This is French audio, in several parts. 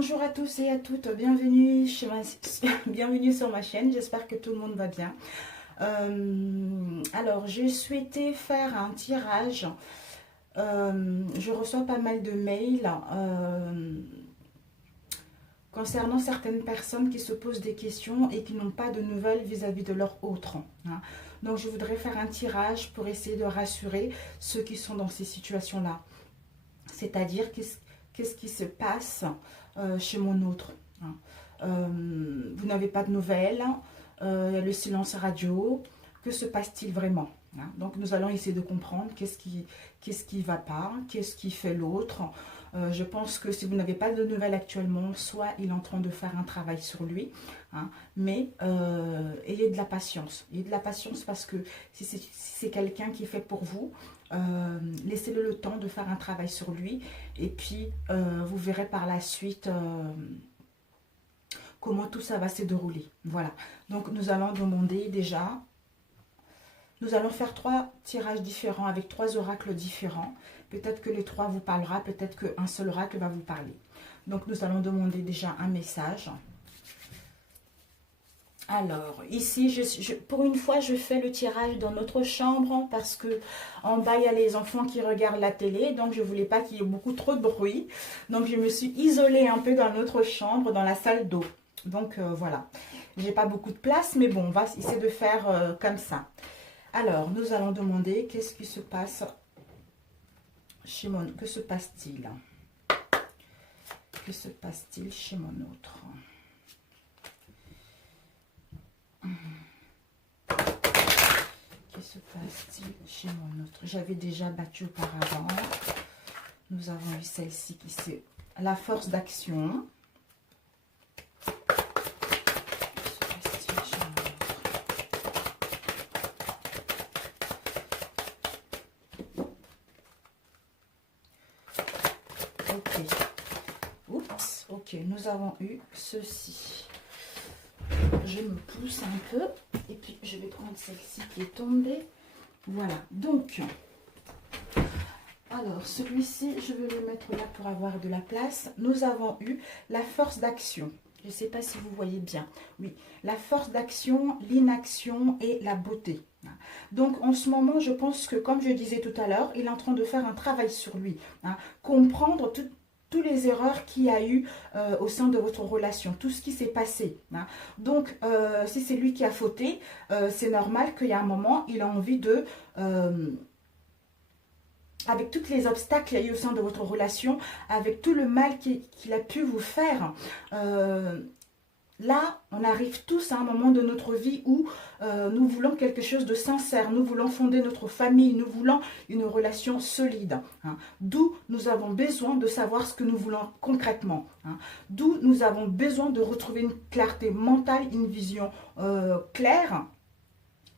Bonjour à tous et à toutes, bienvenue, bienvenue sur ma chaîne, j'espère que tout le monde va bien. Alors, j'ai souhaité faire un tirage. Je reçois pas mal de mails concernant certaines personnes qui se posent des questions et qui n'ont pas de nouvelles vis-à-vis de leur autre, hein. Donc, je voudrais faire un tirage pour essayer de rassurer ceux qui sont dans ces situations-là. C'est-à-dire, qu'est-ce qui se passe chez mon autre, hein. Vous n'avez pas de nouvelles, le silence radio, que se passe-t-il vraiment, hein? Donc nous allons essayer de comprendre qu'est-ce qui va pas, qu'est-ce qui fait l'autre. Je pense que si vous n'avez pas de nouvelles actuellement, soit il est en train de faire un travail sur lui, hein, mais ayez de la patience. Ayez de la patience parce que si c'est quelqu'un qui est fait pour vous, laissez-le le temps de faire un travail sur lui et puis vous verrez par la suite comment tout ça va se dérouler. Voilà, donc nous allons demander déjà, nous allons faire 3 tirages différents avec 3 oracles différents. Peut-être que les 3 vous parlera, peut-être qu'un seul oracle va vous parler. Donc nous allons demander déjà un message. Alors, ici, pour une fois, je fais le tirage dans notre chambre parce que en bas, il y a les enfants qui regardent la télé. Donc, je ne voulais pas qu'il y ait beaucoup trop de bruit. Donc, je me suis isolée un peu dans notre chambre, dans la salle d'eau. Donc, voilà. J'ai pas beaucoup de place, mais bon, on va essayer de faire comme ça. Alors, nous allons demander qu'est-ce qui se passe chez mon... Que se passe-t-il? Que se passe-t-il chez mon autre? Que se passe-t-il chez mon autre? J'avais déjà battu auparavant. Nous avons eu celle-ci qui c'est la force d'action. Que se passe-t-il chez mon autre? Ok. Oups. Ok, nous avons eu ceci. Je me pousse un peu et puis je vais prendre celle-ci qui est tombée. Voilà, donc, alors celui-ci, je vais le mettre là pour avoir de la place. Nous avons eu la force d'action. Je ne sais pas si vous voyez bien. Oui, la force d'action, l'inaction et la beauté. Donc, en ce moment, je pense que, comme je disais tout à l'heure, il est en train de faire un travail sur lui. Comprendre toutes les erreurs qu'il y a eu au sein de votre relation, tout ce qui s'est passé. Donc, si c'est lui qui a fauté, c'est normal qu'il y a un moment, il a envie de... avec tous les obstacles qu'il y a eu au sein de votre relation, avec tout le mal qu'il a pu vous faire, là, on arrive tous à un moment de notre vie où nous voulons quelque chose de sincère, nous voulons fonder notre famille, nous voulons une relation solide. D'où nous avons besoin de savoir ce que nous voulons concrètement. D'où nous avons besoin de retrouver une clarté mentale, une vision claire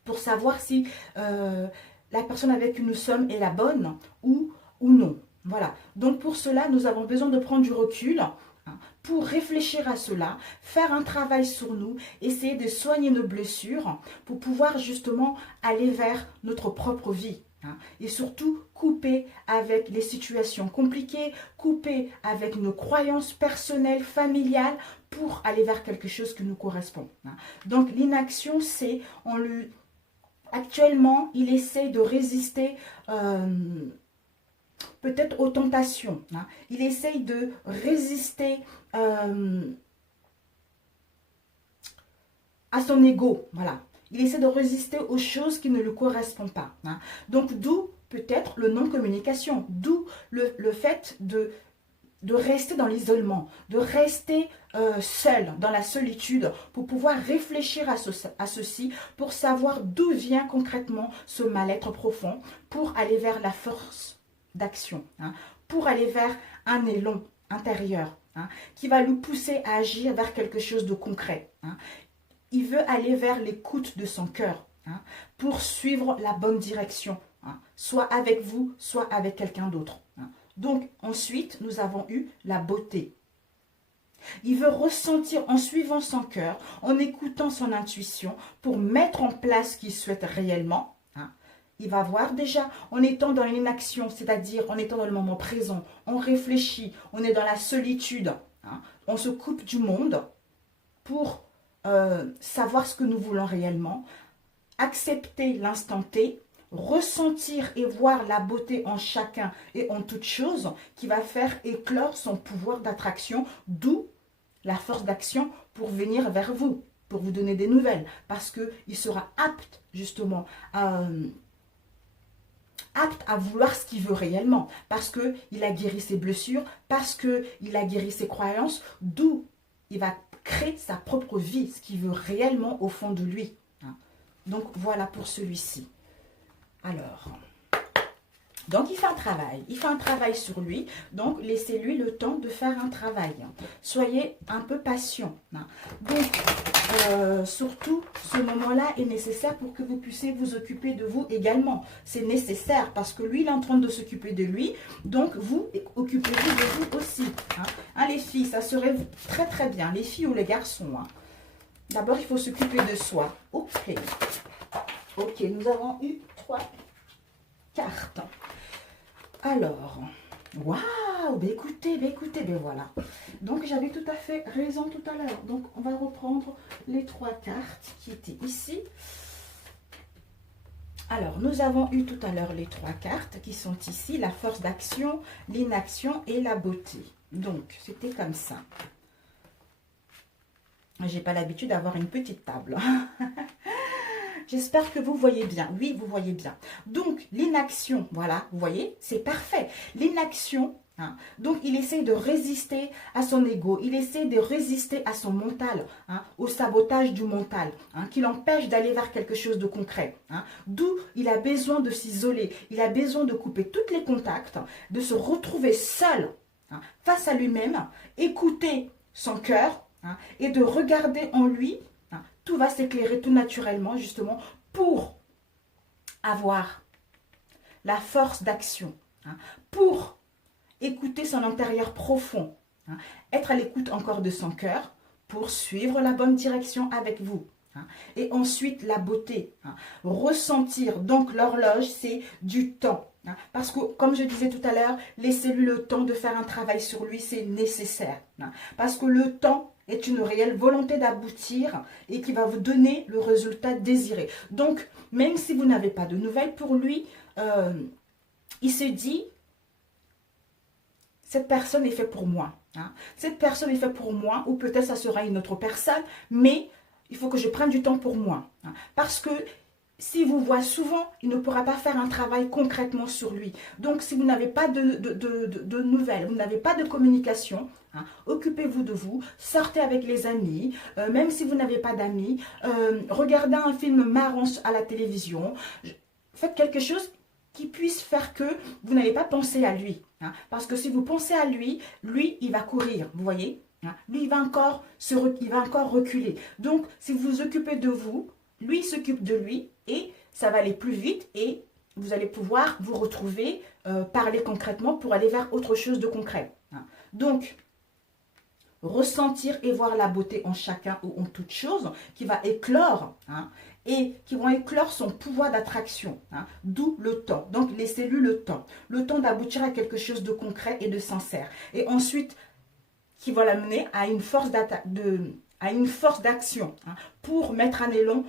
pour savoir si la personne avec qui nous sommes est la bonne ou non. Voilà. Donc pour cela, nous avons besoin de prendre du recul pour réfléchir à cela, faire un travail sur nous, essayer de soigner nos blessures pour pouvoir justement aller vers notre propre vie. Et surtout, couper avec les situations compliquées, couper avec nos croyances personnelles, familiales, pour aller vers quelque chose qui nous correspond. Donc l'inaction, c'est, actuellement, il essaie de résister peut-être aux tentations. Il essaye de résister à son ego. Voilà. Il essaie de résister aux choses qui ne lui correspondent pas. Donc, d'où peut-être le non-communication. D'où le fait de rester dans l'isolement, de rester seul, dans la solitude, pour pouvoir réfléchir à ceci, pour savoir d'où vient concrètement ce mal-être profond, pour aller vers la force d'action, pour aller vers un élan intérieur, qui va nous pousser à agir vers quelque chose de concret. Il veut aller vers l'écoute de son cœur, pour suivre la bonne direction, soit avec vous, soit avec quelqu'un d'autre. Donc ensuite, nous avons eu la beauté. Il veut ressentir en suivant son cœur, en écoutant son intuition, pour mettre en place ce qu'il souhaite réellement. Il va voir déjà, en étant dans l'inaction, c'est-à-dire en étant dans le moment présent, on réfléchit, on est dans la solitude, hein. On se coupe du monde pour savoir ce que nous voulons réellement, accepter l'instant T, ressentir et voir la beauté en chacun et en toute chose qui va faire éclore son pouvoir d'attraction, d'où la force d'action pour venir vers vous, pour vous donner des nouvelles, parce qu'il sera apte justement à vouloir ce qu'il veut réellement, parce qu'il a guéri ses blessures, parce qu'il a guéri ses croyances, d'où il va créer sa propre vie, ce qu'il veut réellement au fond de lui. Donc voilà pour celui-ci. Alors, donc il fait un travail sur lui, donc laissez-lui le temps de faire un travail. Soyez un peu patient. Donc, surtout, ce moment-là est nécessaire pour que vous puissiez vous occuper de vous également. C'est nécessaire parce que lui, il est en train de s'occuper de lui, donc vous, occupez-vous de vous aussi. Les filles, ça serait très très bien, les filles ou les garçons. D'abord, il faut s'occuper de soi. Ok. Ok, nous avons eu 3 cartes. Alors, waouh, écoutez, voilà. Donc, j'avais tout à fait raison tout à l'heure. Donc, on va reprendre les 3 cartes qui étaient ici. Alors, nous avons eu tout à l'heure les 3 cartes qui sont ici. La force d'action, l'inaction et la beauté. Donc, c'était comme ça. J'ai pas l'habitude d'avoir une petite table. J'espère que vous voyez bien. Oui, vous voyez bien. Donc, l'inaction, voilà, vous voyez, c'est parfait. L'inaction, donc il essaie de résister à son ego. Il essaie de résister à son mental, au sabotage du mental, qui l'empêche d'aller vers quelque chose de concret. D'où il a besoin de s'isoler. Il a besoin de couper tous les contacts, de se retrouver seul face à lui-même, écouter son cœur et de regarder en lui. Tout va s'éclairer tout naturellement, justement, pour avoir la force d'action, pour écouter son intérieur profond, être à l'écoute encore de son cœur, pour suivre la bonne direction avec vous. Et ensuite, la beauté, ressentir. Donc, l'horloge, c'est du temps. Parce que, comme je disais tout à l'heure, laissez-lui le temps de faire un travail sur lui, c'est nécessaire. Parce que le temps est une réelle volonté d'aboutir et qui va vous donner le résultat désiré. Donc, même si vous n'avez pas de nouvelles pour lui, il se dit, cette personne est faite pour moi. Cette personne est faite pour moi, ou peut-être ça sera une autre personne, mais il faut que je prenne du temps pour moi. Parce que s'il vous voit souvent, il ne pourra pas faire un travail concrètement sur lui. Donc, si vous n'avez pas de nouvelles, vous n'avez pas de communication, occupez-vous de vous, sortez avec les amis, même si vous n'avez pas d'amis, regardez un film marrant à la télévision, faites quelque chose qui puisse faire que vous n'allez pas penser à lui. Parce que si vous pensez à lui, lui, il va courir, vous voyez. Lui, il va encore reculer. Donc, si vous vous occupez de vous, lui s'occupe de lui et ça va aller plus vite et vous allez pouvoir vous retrouver, parler concrètement pour aller vers autre chose de concret. Donc, ressentir et voir la beauté en chacun ou en toute chose qui va éclore et qui vont éclore son pouvoir d'attraction, d'où le temps. Donc, laissez-lui le temps d'aboutir à quelque chose de concret et de sincère. Et ensuite, qui va l'amener à une force d'action pour mettre un élan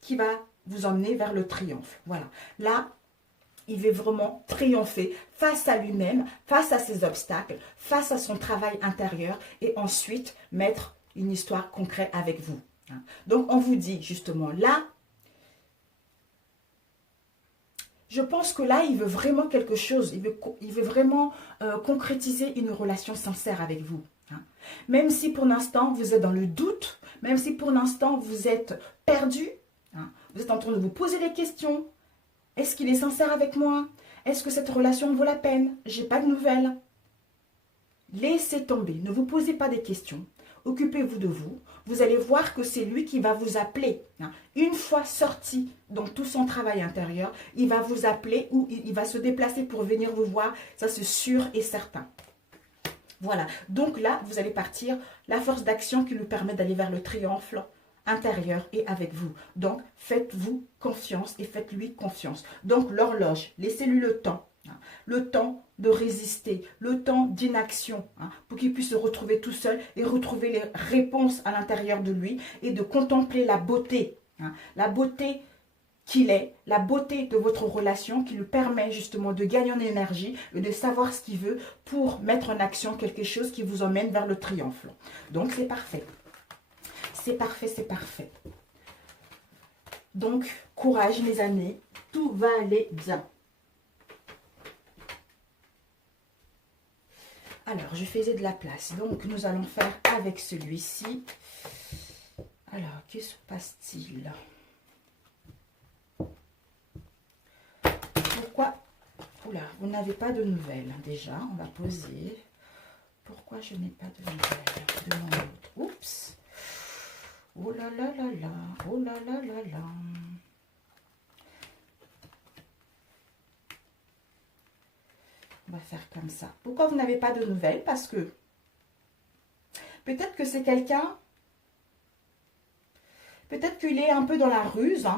qui va vous emmener vers le triomphe. Voilà. Là, il veut vraiment triompher face à lui-même, face à ses obstacles, face à son travail intérieur et ensuite mettre une histoire concrète avec vous. Donc, on vous dit justement là, je pense que là, il veut vraiment quelque chose. Il veut vraiment concrétiser une relation sincère avec vous. Même si pour l'instant, vous êtes dans le doute, même si pour l'instant, vous êtes perdu, vous êtes en train de vous poser des questions. Est-ce qu'il est sincère avec moi? Est-ce que cette relation vaut la peine? J'ai pas de nouvelles. Laissez tomber. Ne vous posez pas des questions. Occupez-vous de vous. Vous allez voir que c'est lui qui va vous appeler. Une fois sorti dans tout son travail intérieur, il va vous appeler ou il va se déplacer pour venir vous voir. Ça, c'est sûr et certain. Voilà. Donc là, vous allez partir la force d'action qui nous permet d'aller vers le triomphe intérieur et avec vous. Donc, faites-vous confiance et faites-lui confiance. Donc, l'horloge, laissez-lui le temps. hein. Le temps de résister, le temps d'inaction, hein, pour qu'il puisse se retrouver tout seul et retrouver les réponses à l'intérieur de lui et de contempler la beauté, hein, la beauté qu'il est, la beauté de votre relation qui lui permet justement de gagner en énergie et de savoir ce qu'il veut pour mettre en action quelque chose qui vous emmène vers le triomphe. Donc c'est parfait. C'est parfait, c'est parfait. Donc, courage mes amis, tout va aller bien. Alors, je faisais de la place. Donc, nous allons faire avec celui-ci. Alors, que se passe-t-il? Pourquoi? Oula, vous n'avez pas de nouvelles. Déjà, on va poser. Pourquoi je n'ai pas de nouvelles de mon autre? Oups. Oh là là là là. Oh là là là là. On va faire comme ça. Pourquoi vous n'avez pas de nouvelles? Parce que peut-être que c'est quelqu'un, peut-être qu'il est un peu dans la ruse,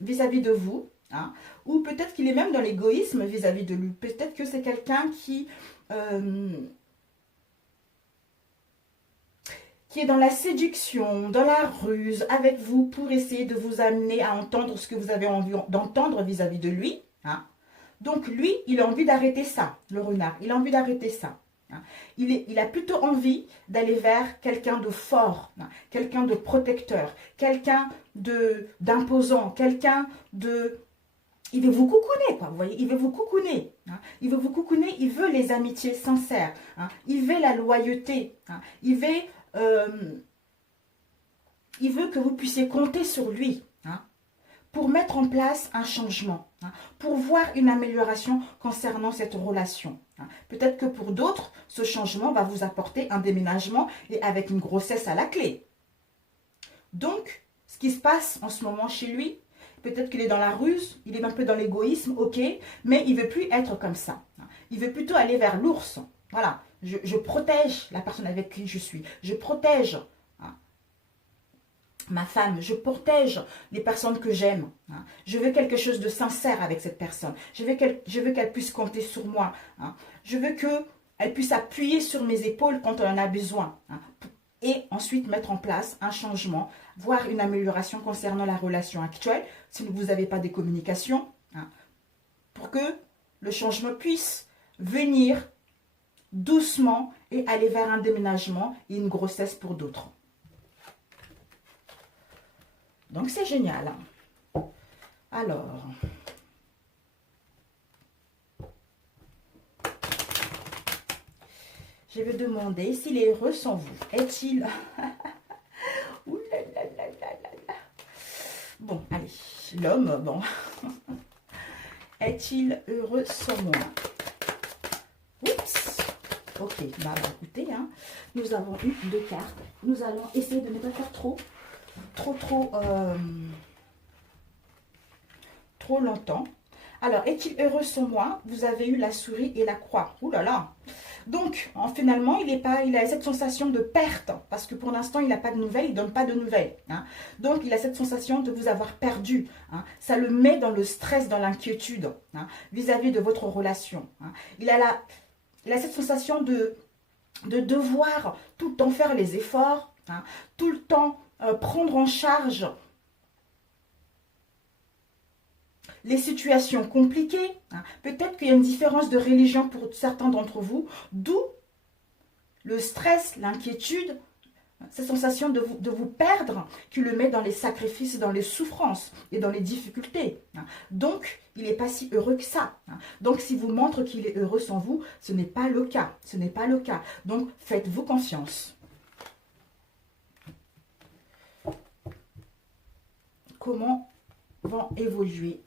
vis-à-vis de vous, hein, ou peut-être qu'il est même dans l'égoïsme vis-à-vis de lui. Peut-être que c'est quelqu'un qui est dans la séduction, dans la ruse avec vous pour essayer de vous amener à entendre ce que vous avez envie d'entendre vis-à-vis de lui, hein. Donc, lui, il a envie d'arrêter ça, le renard. Il a envie d'arrêter ça. Hein. Il a plutôt envie d'aller vers quelqu'un de fort, hein, quelqu'un de protecteur, quelqu'un d'imposant, quelqu'un de... Il veut vous coucouner, quoi, vous voyez. Il veut vous coucouner. Hein. Il veut vous coucouner, il veut les amitiés sincères. Hein. Il veut la loyauté. Hein. Il veut que vous puissiez compter sur lui. Hein, pour mettre en place un changement, hein, pour voir une amélioration concernant cette relation. Hein. Peut-être que pour d'autres, ce changement va vous apporter un déménagement et avec une grossesse à la clé. Donc, ce qui se passe en ce moment chez lui, peut-être qu'il est dans la ruse, il est un peu dans l'égoïsme, ok, mais il ne veut plus être comme ça. Hein. Il veut plutôt aller vers l'ours. Voilà, je protège la personne avec qui je suis. Je protège ma femme, je protège les personnes que j'aime. Hein. Je veux quelque chose de sincère avec cette personne. Je veux qu'elle puisse compter sur moi. Hein. Je veux qu'elle puisse appuyer sur mes épaules quand elle en a besoin. Hein. Et ensuite mettre en place un changement, voire une amélioration concernant la relation actuelle, si vous n'avez pas de communication, hein, pour que le changement puisse venir doucement et aller vers un déménagement et une grossesse pour d'autres. Donc, c'est génial. Alors, je vais demander s'il est heureux sans vous. Est-il... Ouh là là là là là là. Bon, allez, l'homme, bon. Est-il heureux sans moi? Oups. Ok, bah écoutez, hein, nous avons eu 2 cartes. Nous allons essayer de ne pas faire trop longtemps. Alors, est-il heureux sans moi? Vous avez eu la souris et la croix. Ouh là là. Donc, finalement, il a cette sensation de perte, parce que pour l'instant, il n'a pas de nouvelles, il ne donne pas de nouvelles. Hein. Donc, il a cette sensation de vous avoir perdu. Hein. Ça le met dans le stress, dans l'inquiétude, hein, vis-à-vis de votre relation. Hein. Il a cette sensation de devoir tout le temps faire les efforts, hein, tout le temps prendre en charge les situations compliquées. Hein. Peut-être qu'il y a une différence de religion pour certains d'entre vous, d'où le stress, l'inquiétude, cette sensation de vous perdre qui le met dans les sacrifices, dans les souffrances et dans les difficultés. Hein. Donc, il n'est pas si heureux que ça. Hein. Donc, si vous montre qu'il est heureux sans vous, ce n'est pas le cas. Ce n'est pas le cas. Donc, faites-vous confiance. Comment va évoluer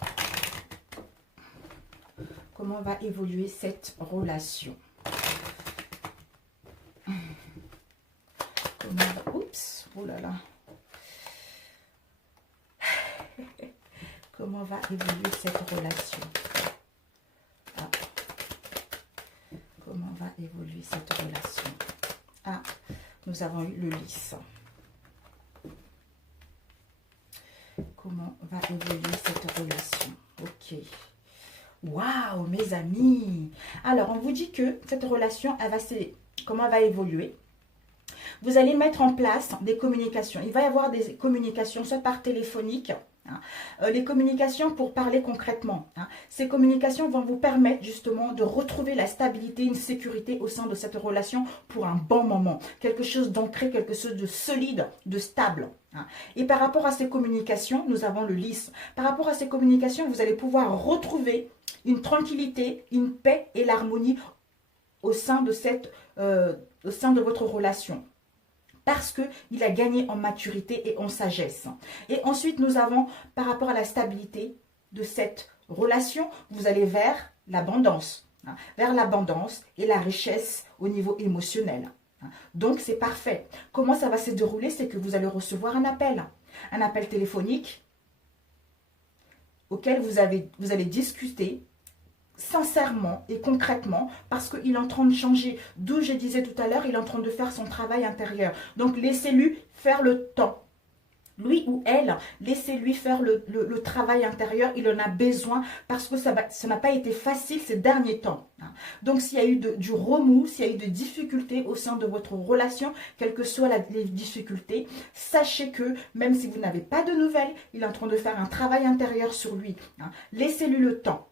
cette relation? Oups, oh là là. Comment va évoluer cette relation? Ah. Comment va évoluer cette relation? Ah, nous avons eu le lys. Comment va évoluer cette relation? Ok. Waouh, mes amis. Alors, on vous dit que cette relation, comment elle va évoluer? Vous allez mettre en place des communications. Il va y avoir des communications, soit par téléphonique, hein, les communications pour parler concrètement. Hein. Ces communications vont vous permettre justement de retrouver la stabilité, une sécurité au sein de cette relation pour un bon moment. Quelque chose d'ancré, quelque chose de solide, de stable. Hein. Et par rapport à ces communications, nous avons le lys. Par rapport à ces communications, vous allez pouvoir retrouver une tranquillité, une paix et l'harmonie au sein de votre relation. Parce qu'il a gagné en maturité et en sagesse. Et ensuite, nous avons, par rapport à la stabilité de cette relation, vous allez vers l'abondance. Hein, vers l'abondance et la richesse au niveau émotionnel. Hein. Donc, c'est parfait. Comment ça va se dérouler? C'est que vous allez recevoir un appel téléphonique auquel vous allez discuter sincèrement et concrètement, parce qu'il est en train de changer. D'où je disais tout à l'heure, il est en train de faire son travail intérieur. Donc, laissez-lui faire le temps. Lui ou elle, laissez-lui faire le travail intérieur. Il en a besoin parce que ça n'a pas été facile ces derniers temps. Donc, s'il y a eu du remous, s'il y a eu des difficultés au sein de votre relation, quelles que soient les difficultés, sachez que même si vous n'avez pas de nouvelles, il est en train de faire un travail intérieur sur lui. Laissez-lui le temps.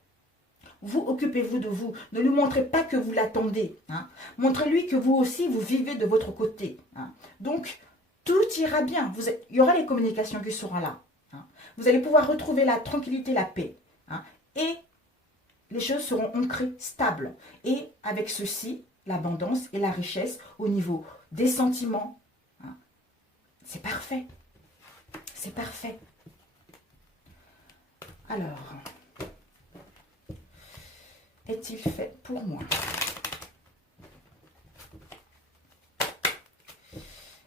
Vous, occupez-vous de vous. Ne lui montrez pas que vous l'attendez. Hein. Montrez-lui que vous aussi, vous vivez de votre côté. Hein. Donc, tout ira bien. Il y aura les communications qui seront là. Hein. Vous allez pouvoir retrouver la tranquillité, la paix. Hein. Et les choses seront ancrées, stables. Et avec ceci, l'abondance et la richesse au niveau des sentiments. Hein. C'est parfait. C'est parfait. Alors... est-il fait pour moi?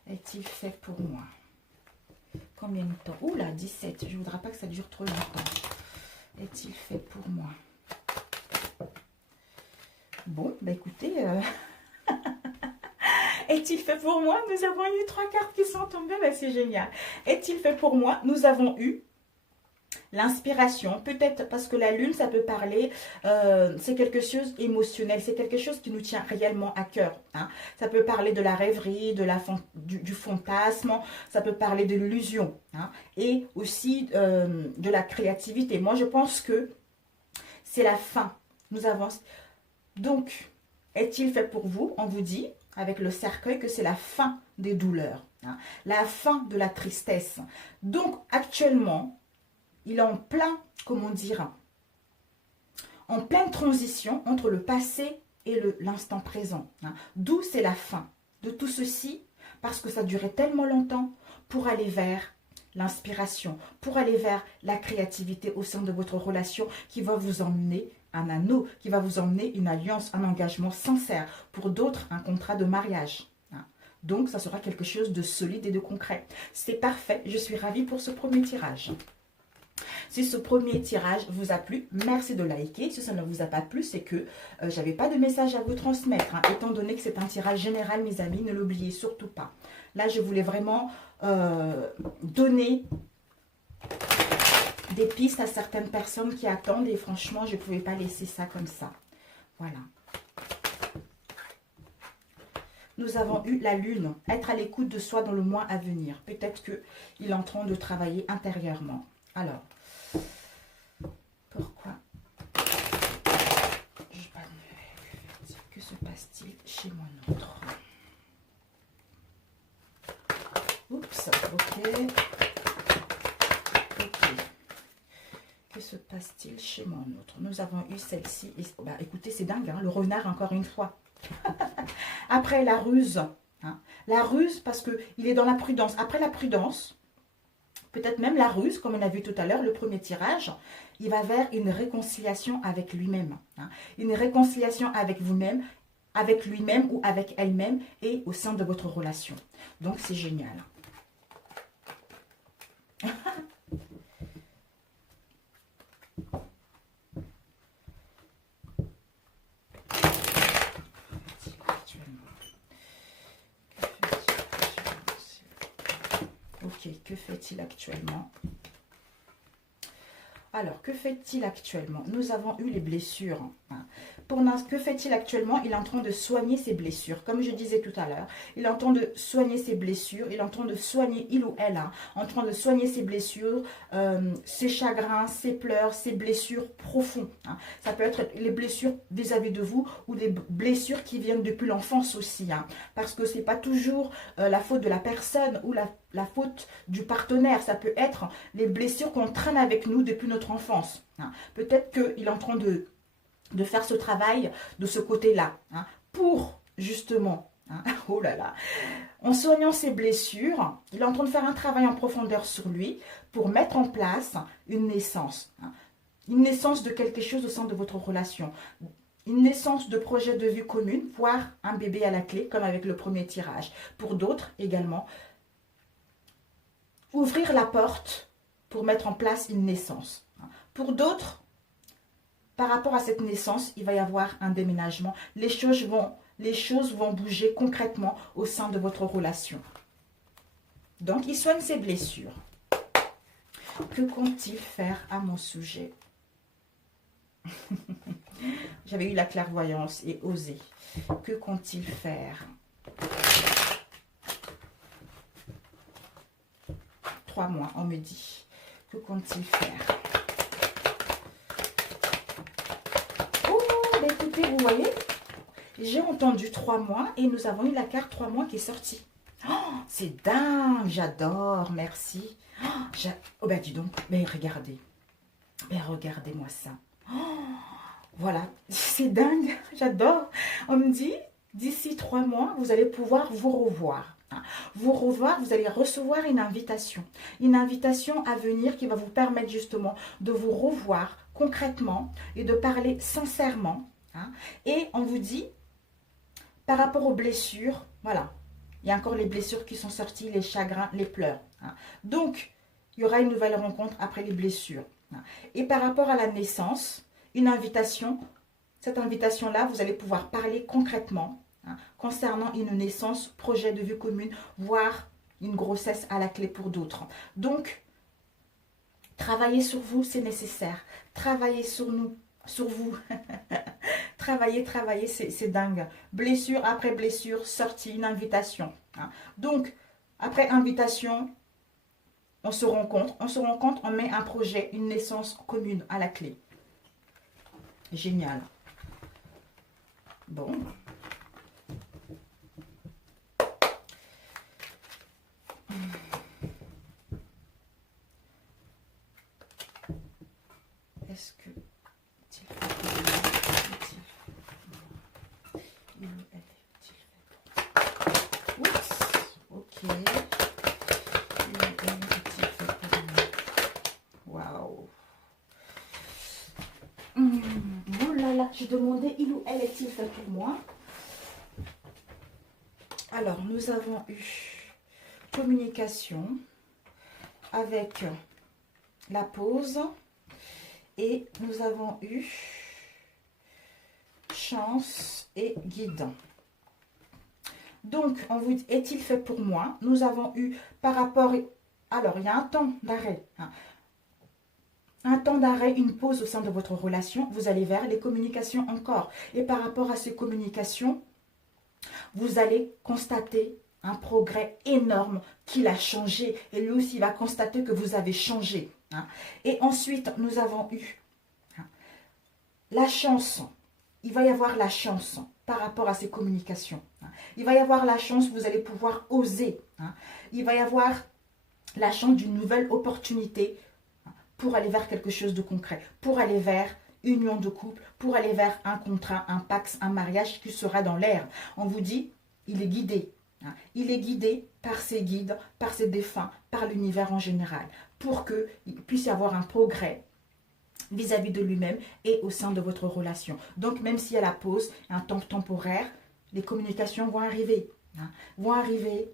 Est-il fait pour moi? Combien de temps? Oula, 17. Je ne voudrais pas que ça dure trop longtemps. Est-il fait pour moi? Bon, bah écoutez, est-il fait pour moi? Nous avons eu 3 cartes qui sont tombées, bah c'est génial. Est-il fait pour moi? Nous avons eu l'inspiration, peut-être parce que la lune, ça peut parler, c'est quelque chose d'émotionnel, c'est quelque chose qui nous tient réellement à cœur. Hein. Ça peut parler de la rêverie, du fantasme, ça peut parler de l'illusion, hein, et aussi de la créativité. Moi, je pense que c'est la fin. Nous avançons. Donc, est-il fait pour vous? On vous dit, avec le cercueil, que c'est la fin des douleurs, hein, la fin de la tristesse. Donc, actuellement, il est en plein, comment dire, en pleine transition entre le passé et l'instant présent. Hein. D'où c'est la fin de tout ceci, parce que ça durait tellement longtemps pour aller vers l'inspiration, pour aller vers la créativité au sein de votre relation qui va vous emmener un anneau, qui va vous emmener une alliance, un engagement sincère. Pour d'autres, un contrat de mariage. Hein. Donc, ça sera quelque chose de solide et de concret. C'est parfait. Je suis ravie pour ce premier tirage. Si ce premier tirage vous a plu, merci de liker. Si ça ne vous a pas plu, c'est que j'avais pas de message à vous transmettre. Hein. Étant donné que c'est un tirage général, mes amis, ne l'oubliez surtout pas. Là, je voulais vraiment donner des pistes à certaines personnes qui attendent. Et franchement, je ne pouvais pas laisser ça comme ça. Voilà. Nous avons eu la lune. Être à l'écoute de soi dans le mois à venir. Peut-être qu'il est en train de travailler intérieurement. Alors, pourquoi? Que se passe-t-il chez mon autre? Oups, ok. Ok. Que se passe-t-il chez mon autre? Nous avons eu celle-ci. Bah, écoutez, c'est dingue, hein, le renard encore une fois. Après la ruse. Hein, la ruse parce qu'il est dans la prudence. Après la prudence... peut-être même la ruse, comme on a vu tout à l'heure, le premier tirage, il va vers une réconciliation avec lui-même. Hein, une réconciliation avec vous-même, avec lui-même ou avec elle-même et au sein de votre relation. Donc, c'est génial. Ok, que fait-il actuellement? Alors, que fait-il actuellement? Nous avons eu les blessures. Hein. Que fait-il actuellement? Il est en train de soigner ses blessures. Comme je disais tout à l'heure, il est en train de soigner ses blessures. Il est en train de soigner, il ou elle, hein, en train de soigner ses blessures, ses chagrins, ses pleurs, ses blessures profondes. Hein. Ça peut être les blessures vis-à-vis de vous ou des blessures qui viennent depuis l'enfance aussi. Hein, parce que ce n'est pas toujours la faute de la personne ou la faute du partenaire. Ça peut être les blessures qu'on traîne avec nous depuis notre enfance. Hein. Peut-être qu'il est en train de faire ce travail de ce côté-là. Hein, pour justement, hein, oh là là, en soignant ses blessures, il est en train de faire un travail en profondeur sur lui pour mettre en place une naissance. Hein, une naissance de quelque chose au sein de votre relation. Une naissance de projet de vie commune, voire un bébé à la clé, comme avec le premier tirage. Pour d'autres également, ouvrir la porte pour mettre en place une naissance. Pour d'autres, par rapport à cette naissance, il va y avoir un déménagement. Les choses vont bouger concrètement au sein de votre relation. Donc, il soigne ses blessures. Que compte-t-il faire à mon sujet? J'avais eu la clairvoyance et osé. Que compte-t-il faire? 3 mois, on me dit. Que compte-t-il faire? Oh, bah écoutez, vous voyez, j'ai entendu 3 mois et nous avons eu la carte 3 mois qui est sortie. Oh, c'est dingue, j'adore, merci. Oh, bah dis donc, mais regardez. Mais regardez-moi ça. Oh, voilà, c'est dingue, j'adore. On me dit, d'ici 3 mois, vous allez pouvoir vous revoir. Vous revoir, vous allez recevoir une invitation à venir qui va vous permettre justement de vous revoir concrètement et de parler sincèrement. Hein. Et on vous dit, par rapport aux blessures, voilà, il y a encore les blessures qui sont sorties, les chagrins, les pleurs. Hein. Donc, il y aura une nouvelle rencontre après les blessures. Hein. Et par rapport à la naissance, une invitation, cette invitation-là, vous allez pouvoir parler concrètement concernant une naissance, projet de vie commune, voire une grossesse à la clé pour d'autres. Donc, travailler sur vous, c'est nécessaire. Travailler sur vous. travailler, c'est dingue. Blessure après blessure, sortie, une invitation. Donc, après invitation, on se rencontre, on met un projet, une naissance commune à la clé. Génial. Bon. Est-ce que ok. Waouh. Oh là là, j'ai demandé il ou elle est-il fait pour moi. Alors, nous avons eu communication avec la pause. Et nous avons eu chance et guide. Donc, on vous dit, est-il fait pour moi? Nous avons eu par rapport... Alors, il y a un temps d'arrêt. Hein. Un temps d'arrêt, une pause au sein de votre relation. Vous allez vers les communications encore. Et par rapport à ces communications, vous allez constater un progrès énorme qu'il a changé. Et lui aussi, il va constater que vous avez changé. Hein. Et ensuite, nous avons eu la chance. Il va y avoir la chance par rapport à ces communications. Hein. Il va y avoir la chance, vous allez pouvoir oser. Hein. Il va y avoir la chance d'une nouvelle opportunité pour aller vers quelque chose de concret, pour aller vers union de couple, pour aller vers un contrat, un pax, un mariage qui sera dans l'air. On vous dit, il est guidé. Hein. Il est guidé par ses guides, par ses défunts, par l'univers en général, pour qu'il puisse y avoir un progrès vis-à-vis de lui-même et au sein de votre relation. Donc, même s'il y a la pause, un temps temporaire, les communications vont arriver. Hein, vont arriver,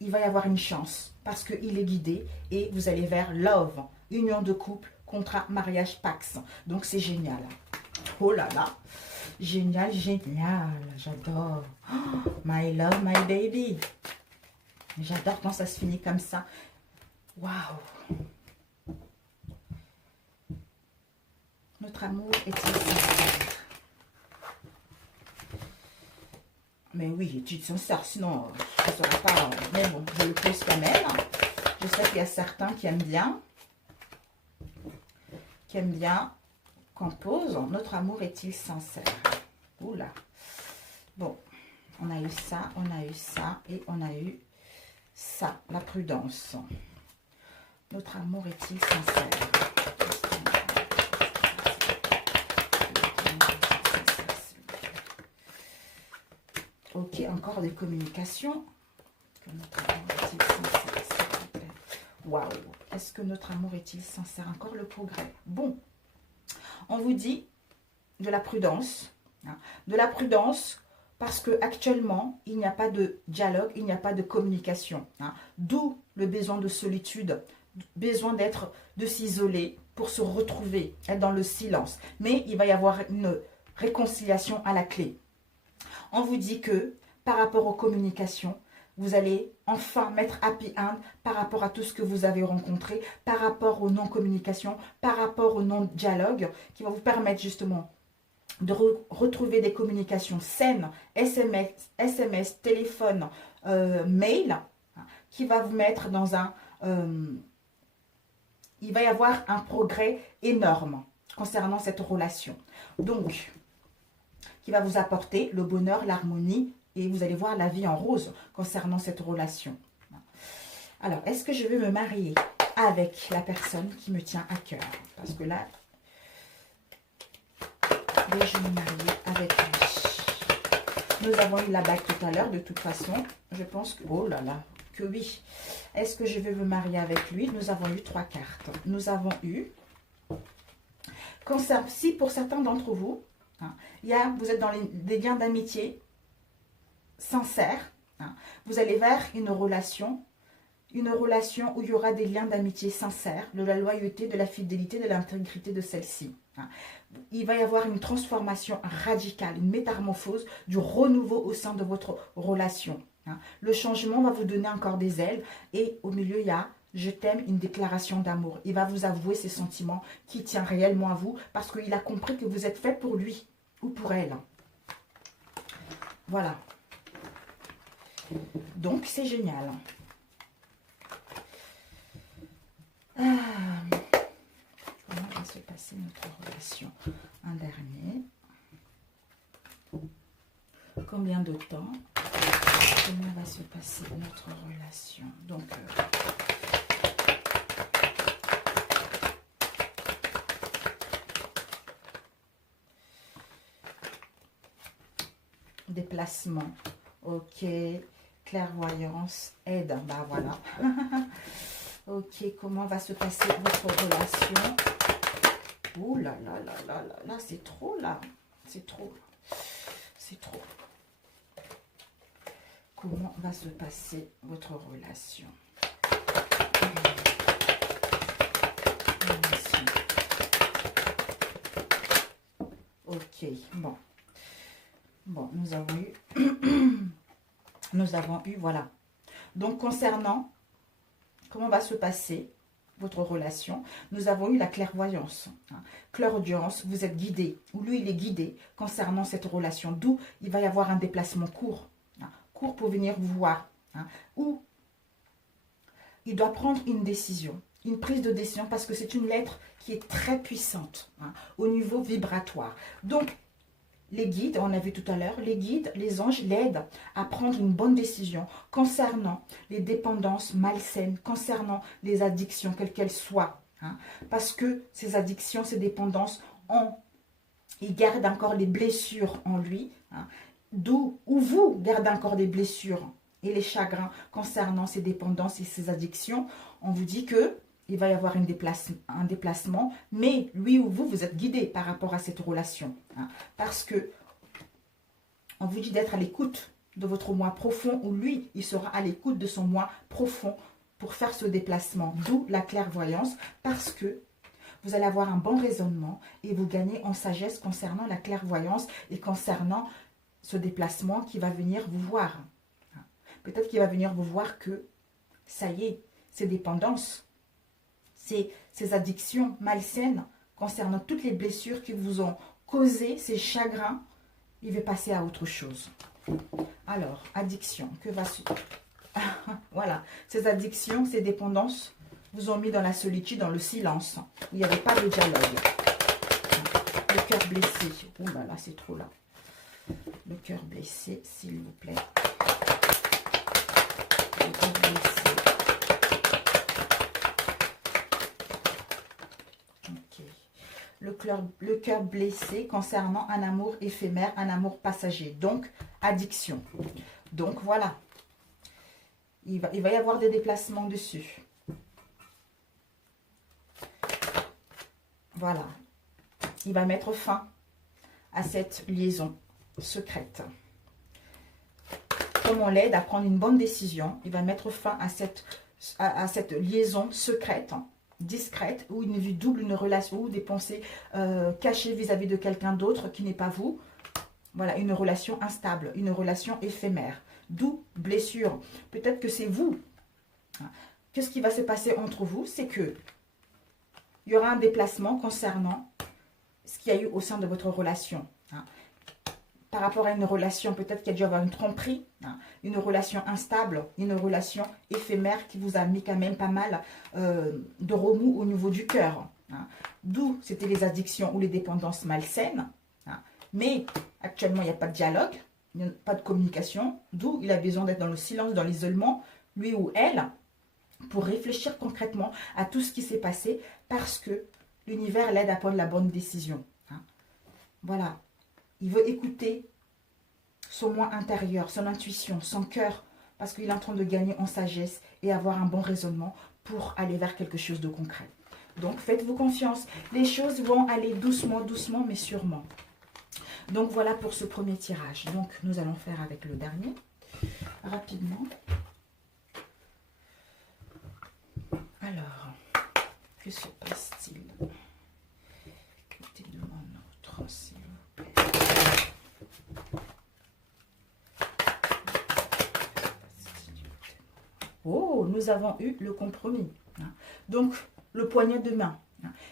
il va y avoir une chance parce qu'il est guidé et vous allez vers love, union de couple, contrat, mariage, pax. Donc, c'est génial. Oh là là, génial, génial, j'adore. Oh, my love, my baby. J'adore quand ça se finit comme ça. Waouh. Notre amour est-il sincère? Mais oui, est-il sincère? Sinon, je ne saurais pas. Mais bon, je le pose quand même. Je sais qu'il y a certains qui aiment bien. Qu'on pose. Notre amour est-il sincère? Oula. Bon, on a eu ça et on a eu ça, la prudence. Notre amour est-il sincère? Ok, encore des communications. Waouh, est-ce que notre amour est-il sincère? Encore le progrès. Bon, on vous dit de la prudence. Hein, de la prudence parce que actuellement il n'y a pas de dialogue, il n'y a pas de communication. Hein, d'où le besoin de solitude, besoin de s'isoler pour se retrouver, être dans le silence. Mais il va y avoir une réconciliation à la clé. On vous dit que par rapport aux communications, vous allez enfin mettre happy end par rapport à tout ce que vous avez rencontré, par rapport aux non-communications, par rapport au non-dialogue, qui va vous permettre justement de retrouver des communications saines, SMS, téléphone, mail, qui va vous mettre dans un... il va y avoir un progrès énorme concernant cette relation. Donc, qui va vous apporter le bonheur, l'harmonie, et vous allez voir la vie en rose concernant cette relation. Alors, est-ce que je vais me marier avec la personne qui me tient à cœur? Parce que là, vais-je me marier avec lui? Nous avons eu la bague tout à l'heure, de toute façon. Je pense que, oh là là, que oui. Est-ce que je vais me marier avec lui? Nous avons eu 3 cartes. Nous avons eu, si pour certains d'entre vous, hein, vous êtes dans des liens d'amitié sincères, hein, vous allez vers une relation où il y aura des liens d'amitié sincères, de la loyauté, de la fidélité, de l'intégrité de celle-ci. Hein. Il va y avoir une transformation radicale, une métamorphose, du renouveau au sein de votre relation. Hein. Le changement va vous donner encore des ailes et au milieu, il y a « je t'aime », une déclaration d'amour. Il va vous avouer ses sentiments qui tient réellement à vous parce qu'il a compris que vous êtes fait pour lui ou pour elle. Voilà. Donc, c'est génial. Comment va se passer notre relation? Un dernier. Combien de temps? Comment va se passer notre relation? Donc, déplacement. Ok. Clairvoyance. Aide. Bah voilà. Ok, comment va se passer votre relation? Ouh là là là là là là, c'est trop là. C'est trop. C'est trop. Comment va se passer votre relation? Ok, bon. Bon, nous avons eu, voilà. Donc, concernant comment va se passer votre relation, nous avons eu la clairvoyance. Hein. Clairaudience, vous êtes guidé, ou lui, il est guidé concernant cette relation. D'où il va y avoir un déplacement court, hein, court pour venir vous voir. Hein, où il doit prendre une décision, une prise de décision, parce que c'est une lettre qui est très puissante, hein, au niveau vibratoire. Donc, les guides, on a vu tout à l'heure, les guides, les anges l'aident à prendre une bonne décision concernant les dépendances malsaines, concernant les addictions, quelles qu'elles soient. Hein, parce que ces addictions, ces dépendances, il garde encore les blessures en lui. Hein, d'où vous gardez encore des blessures et les chagrins concernant ces dépendances et ces addictions. On vous dit que il va y avoir un déplacement, mais lui ou vous, vous êtes guidé par rapport à cette relation. Hein, parce que on vous dit d'être à l'écoute de votre moi profond, ou lui, il sera à l'écoute de son moi profond pour faire ce déplacement. D'où la clairvoyance, parce que vous allez avoir un bon raisonnement et vous gagnez en sagesse concernant la clairvoyance et concernant ce déplacement qui va venir vous voir. Peut-être qu'il va venir vous voir que, ça y est, ces dépendances, ces addictions malsaines concernant toutes les blessures qui vous ont causé ces chagrins. Il va passer à autre chose. Alors, addiction, que va se... Voilà, ces addictions, ces dépendances vous ont mis dans la solitude, dans le silence. Il n'y avait pas de dialogue. Le cœur blessé. Oh là là, c'est trop là. Le cœur blessé, s'il vous plaît. Le cœur blessé. Ok. Le cœur blessé concernant un amour éphémère, un amour passager. Donc, addiction. Donc, voilà. Il va y avoir des déplacements dessus. Voilà. Il va mettre fin à cette liaison secrète. Comme on l'aide à prendre une bonne décision, il va mettre fin à cette liaison secrète, discrète, où une vue double, une relation, ou des pensées cachées vis-à-vis de quelqu'un d'autre qui n'est pas vous. Voilà, une relation instable, une relation éphémère. D'où blessure. Peut-être que c'est vous. Qu'est-ce qui va se passer entre vous? C'est que il y aura un déplacement concernant ce qu'il y a eu au sein de votre relation. Par rapport à une relation, peut-être qu'il y a dû avoir une tromperie, une relation instable, une relation éphémère qui vous a mis quand même pas mal de remous au niveau du cœur. D'où c'était les addictions ou les dépendances malsaines. Mais actuellement, il n'y a pas de dialogue, il n'y a pas de communication. D'où il a besoin d'être dans le silence, dans l'isolement, lui ou elle, pour réfléchir concrètement à tout ce qui s'est passé parce que l'univers l'aide à prendre la bonne décision. Voilà. Il veut écouter son moi intérieur, son intuition, son cœur, parce qu'il est en train de gagner en sagesse et avoir un bon raisonnement pour aller vers quelque chose de concret. Donc, faites-vous confiance. Les choses vont aller doucement, doucement, mais sûrement. Donc, voilà pour ce premier tirage. Donc, nous allons faire avec le dernier, rapidement. Alors, que se passe-t-il? Mettez-nous un autre, s'il vous plaît. Oh, nous avons eu le compromis. Donc, le poignet de main.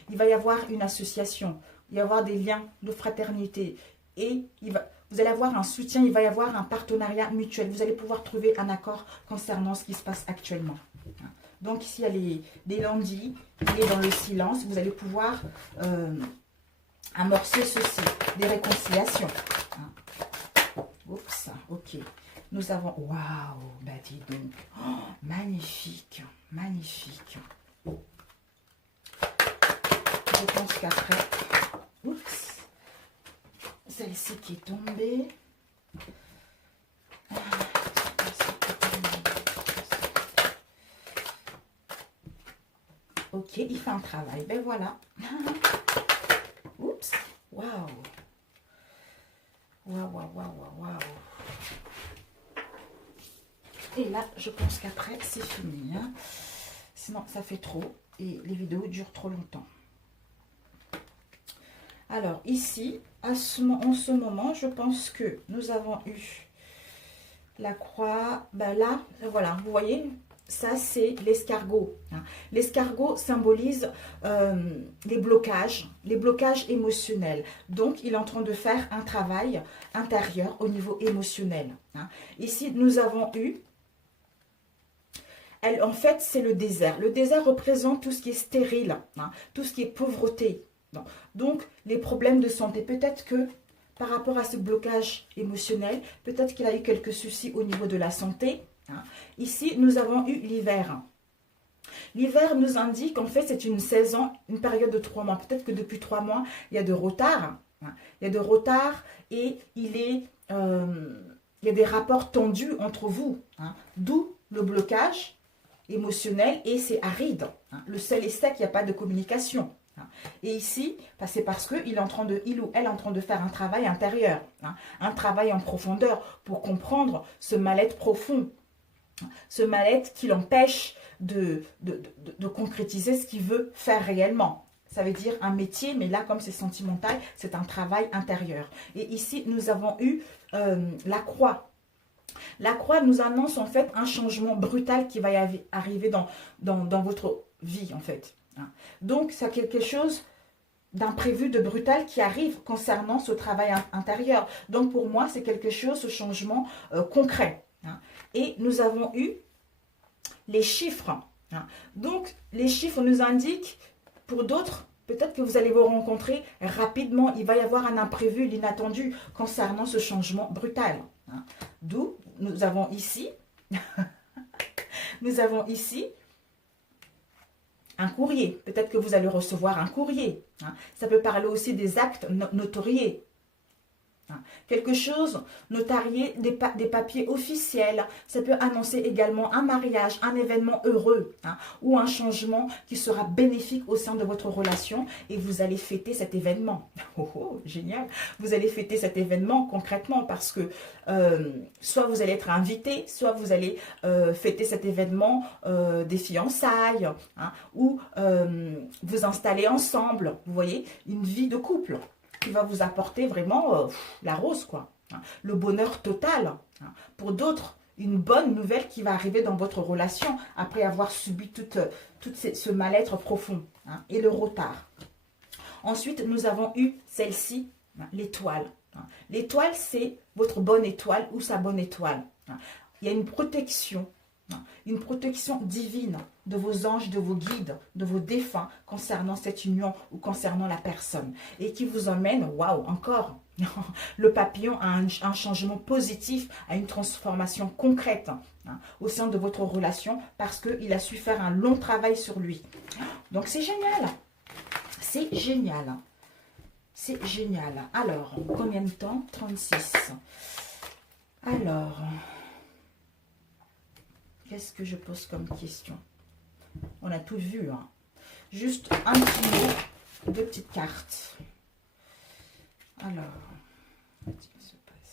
Il va y avoir une association. Il va y avoir des liens de fraternité. Et vous allez avoir un soutien. Il va y avoir un partenariat mutuel. Vous allez pouvoir trouver un accord concernant ce qui se passe actuellement. Donc, ici, il y a des lundis. Il est dans le silence. Vous allez pouvoir amorcer ceci. Des réconciliations. Oups, ok. Nous avons... Waouh, bah dis donc. Oh, magnifique, magnifique. Je pense qu'après... Oups. Celle-ci qui est tombée. Ok, il fait un travail. Ben voilà. Oups. Waouh. Waouh, waouh, waouh, waouh. Et là, je pense qu'après, c'est fini. Sinon, ça fait trop. Et les vidéos durent trop longtemps. Alors, ici, en ce moment, je pense que nous avons eu la croix. Ben là, voilà, vous voyez, ça, c'est l'escargot. L'escargot symbolise les blocages émotionnels. Donc, il est en train de faire un travail intérieur au niveau émotionnel. Ici, nous avons eu... En fait, c'est le désert. Le désert représente tout ce qui est stérile, tout ce qui est pauvreté. Donc, les problèmes de santé. Peut-être que par rapport à ce blocage émotionnel, peut-être qu'il a eu quelques soucis au niveau de la santé. Ici, nous avons eu l'hiver. L'hiver nous indique, en fait, c'est une saison, une période de 3 mois. Peut-être que depuis 3 mois, il y a de retard. Il y a de retard et il y a des rapports tendus entre vous. D'où le blocage émotionnel et c'est aride. Le sel est sec, il n'y a pas de communication. Et ici, c'est parce qu'il ou elle est en train de faire un travail intérieur, un travail en profondeur pour comprendre ce mal-être profond, ce mal-être qui l'empêche de concrétiser ce qu'il veut faire réellement. Ça veut dire un métier, mais là, comme c'est sentimental, c'est un travail intérieur. Et ici, nous avons eu la croix. La croix nous annonce en fait un changement brutal qui va arriver dans votre vie en fait. Donc, c'est quelque chose d'imprévu, de brutal qui arrive concernant ce travail intérieur. Donc pour moi, c'est quelque chose, ce changement concret. Hein. Et nous avons eu les chiffres. Hein. Donc les chiffres nous indiquent, pour d'autres, peut-être que vous allez vous rencontrer rapidement. Il va y avoir un imprévu, l'inattendu concernant ce changement brutal. Hein. D'où nous avons ici, nous avons ici un courrier. Peut-être que vous allez recevoir un courrier. Hein. Ça peut parler aussi des actes notariés. Hein. Quelque chose, notarié, des papiers officiels. Ça peut annoncer également un mariage, un événement heureux, hein, ou un changement qui sera bénéfique au sein de votre relation et vous allez fêter cet événement. Oh, oh, génial. Vous allez fêter cet événement concrètement parce que soit vous allez être invité, soit vous allez fêter cet événement des fiançailles, hein, ou vous installer ensemble. Vous voyez, une vie de couple qui va vous apporter vraiment la rose, quoi. Hein, le bonheur total. Hein. Pour d'autres, une bonne nouvelle qui va arriver dans votre relation après avoir subi tout ce mal-être profond, hein, et le retard. Ensuite, nous avons eu celle-ci, hein, l'étoile. Hein. L'étoile, c'est votre bonne étoile ou sa bonne étoile. Hein. Il y a une protection divine de vos anges, de vos guides, de vos défunts concernant cette union ou concernant la personne. Et qui vous emmène, waouh, encore, le papillon a un changement positif, à une transformation concrète, hein, au sein de votre relation parce qu'il a su faire un long travail sur lui. Donc c'est génial. C'est génial. C'est génial. Alors, combien de temps? 36. Alors... qu'est-ce que je pose comme question? On a tout vu. Hein. Juste un petit mot, deux petites cartes. Alors, qu'est-ce qui se passe?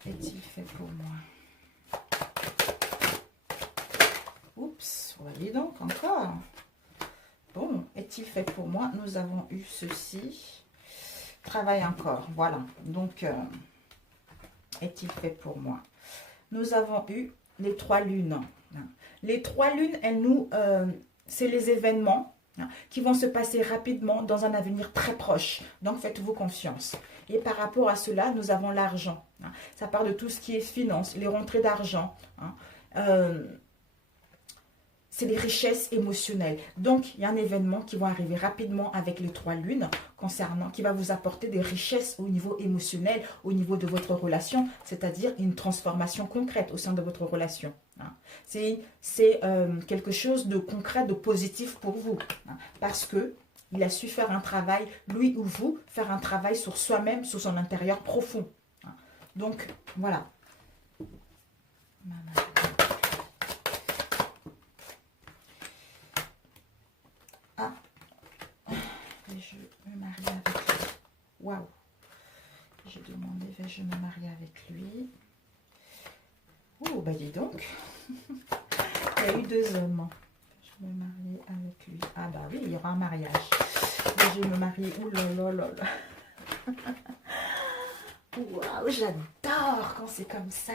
Qu'est-il fait pour moi? Oups, voyez donc encore. Bon, est-il fait pour moi? Nous avons eu ceci. Travail encore, voilà. Donc, est-il fait pour moi? Nous avons eu les 3 lunes. Les 3 lunes, elles nous, c'est les événements, hein, qui vont se passer rapidement dans un avenir très proche. Donc, faites-vous confiance. Et par rapport à cela, nous avons l'argent. Hein. Ça part de tout ce qui est finance, les rentrées d'argent, hein. C'est les richesses émotionnelles. Donc, il y a un événement qui va arriver rapidement avec les 3 lunes qui va vous apporter des richesses au niveau émotionnel, au niveau de votre relation, c'est-à-dire une transformation concrète au sein de votre relation. Hein. C'est quelque chose de concret, de positif pour vous. Hein, parce que il a su faire un travail, lui ou vous, faire un travail sur soi-même, sur son intérieur profond. Hein. Donc, voilà. Je me marie avec lui. Waouh! J'ai demandé, vais-je me marier avec lui? Oh, bah dis donc! Il y a eu 2 hommes. Je vais me marier avec lui. Ah bah oui, il y aura un mariage. Je vais me marier. Ouh là là là là! Waouh, j'adore quand c'est comme ça!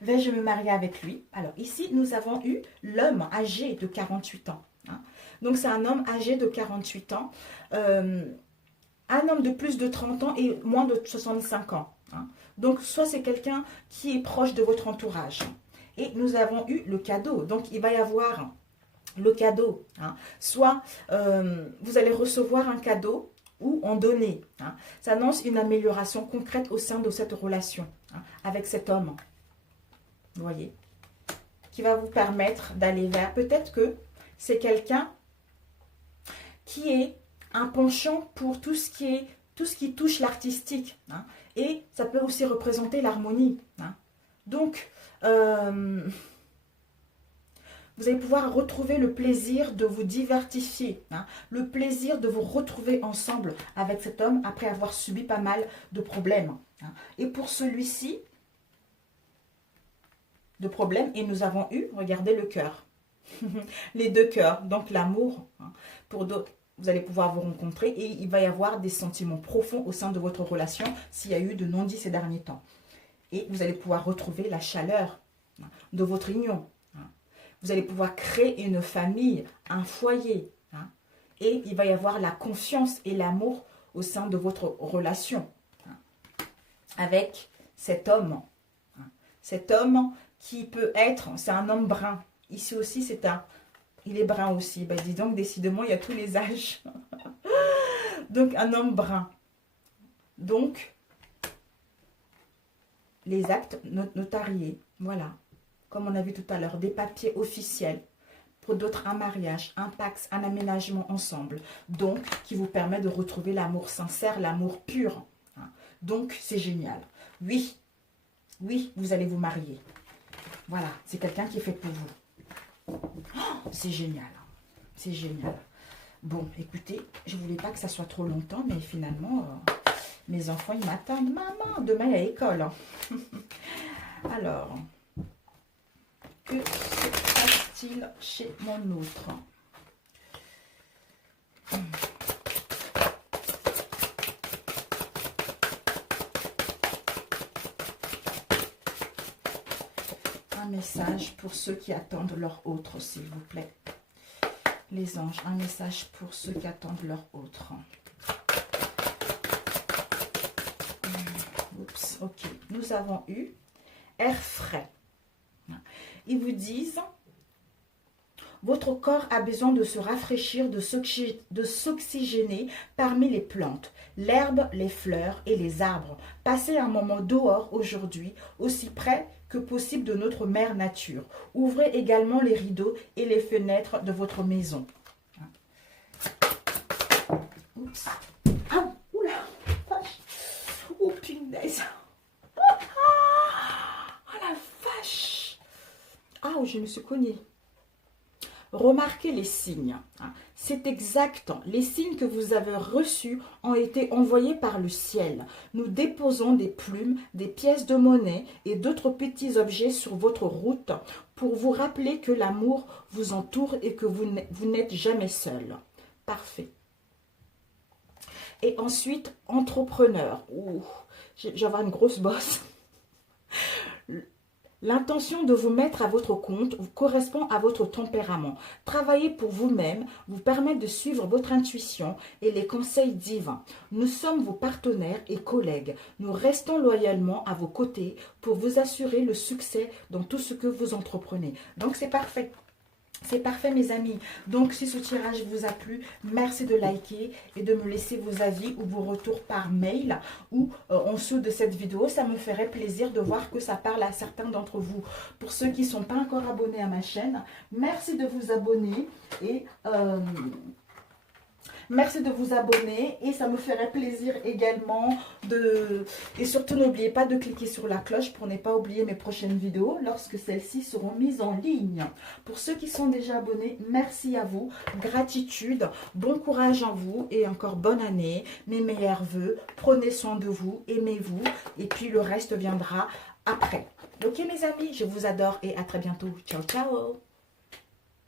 Vais-je me marier avec lui? Alors ici, nous avons eu l'homme âgé de 48 ans. Hein. Donc, c'est un homme âgé de 48 ans, un homme de plus de 30 ans et moins de 65 ans. Hein. Donc, soit c'est quelqu'un qui est proche de votre entourage. Et nous avons eu le cadeau. Donc, il va y avoir le cadeau. Hein. Soit vous allez recevoir un cadeau ou en donner. Hein. Ça annonce une amélioration concrète au sein de cette relation, hein, avec cet homme. Vous voyez, qui va vous permettre d'aller vers... Peut-être que c'est quelqu'un qui est un penchant pour tout ce qui touche l'artistique. Hein, et ça peut aussi représenter l'harmonie. Hein. Donc, vous allez pouvoir retrouver le plaisir de vous diversifier. Hein, le plaisir de vous retrouver ensemble avec cet homme après avoir subi pas mal de problèmes. Hein. Et pour celui-ci, de problèmes, et nous avons eu, regardez le cœur. Les 2 cœurs, donc l'amour. Hein, pour d'autres, vous allez pouvoir vous rencontrer et il va y avoir des sentiments profonds au sein de votre relation s'il y a eu de non-dits ces derniers temps. Et vous allez pouvoir retrouver la chaleur de votre union. Vous allez pouvoir créer une famille, un foyer. Et il va y avoir la confiance et l'amour au sein de votre relation avec cet homme. Cet homme qui peut être, c'est un homme brun. Ici aussi, il est brun aussi. Ben, dis donc, décidément, il y a tous les âges. Donc, un homme brun. Donc, les actes notariés, voilà. Comme on a vu tout à l'heure, des papiers officiels. Pour d'autres, un mariage, un pax, un aménagement ensemble. Donc, qui vous permet de retrouver l'amour sincère, l'amour pur. Donc, c'est génial. Oui, oui, vous allez vous marier. Voilà, c'est quelqu'un qui est fait pour vous. Oh, c'est génial. C'est génial. Bon, écoutez, je ne voulais pas que ça soit trop longtemps, mais finalement, mes enfants, ils m'attendent. Maman, demain, il y a école. Alors, que se passe-t-il chez mon autre? Un message pour ceux qui attendent leur autre, s'il vous plaît. Les anges, un message pour ceux qui attendent leur autre. Oups, ok. Nous avons eu air frais. Ils vous disent, votre corps a besoin de se rafraîchir, de s'oxygéner parmi les plantes, l'herbe, les fleurs et les arbres. Passez un moment dehors aujourd'hui, aussi près que possible de notre mère nature. Ouvrez également les rideaux et les fenêtres de votre maison. Oups. Ah, oula, vache. Oh, punaise. Oh, la vache. Ah, je me suis cognée. Remarquez les signes. C'est exact. Les signes que vous avez reçus ont été envoyés par le ciel. Nous déposons des plumes, des pièces de monnaie et d'autres petits objets sur votre route pour vous rappeler que l'amour vous entoure et que vous n'êtes jamais seul. Parfait. Et ensuite, entrepreneur. J'avais une grosse bosse. L'intention de vous mettre à votre compte correspond à votre tempérament. Travailler pour vous-même vous permet de suivre votre intuition et les conseils divins. Nous sommes vos partenaires et collègues. Nous restons loyalement à vos côtés pour vous assurer le succès dans tout ce que vous entreprenez. Donc, c'est parfait. C'est parfait mes amis. Donc si ce tirage vous a plu, merci de liker et de me laisser vos avis ou vos retours par mail ou en dessous de cette vidéo. Ça me ferait plaisir de voir que ça parle à certains d'entre vous. Pour ceux qui ne sont pas encore abonnés à ma chaîne, merci de vous abonner et merci de vous abonner et ça me ferait plaisir également de... Et surtout, n'oubliez pas de cliquer sur la cloche pour ne pas oublier mes prochaines vidéos lorsque celles-ci seront mises en ligne. Pour ceux qui sont déjà abonnés, merci à vous. Gratitude, bon courage en vous et encore bonne année. Mes meilleurs vœux, prenez soin de vous, aimez-vous et puis le reste viendra après. Ok mes amis, je vous adore et à très bientôt. Ciao, ciao.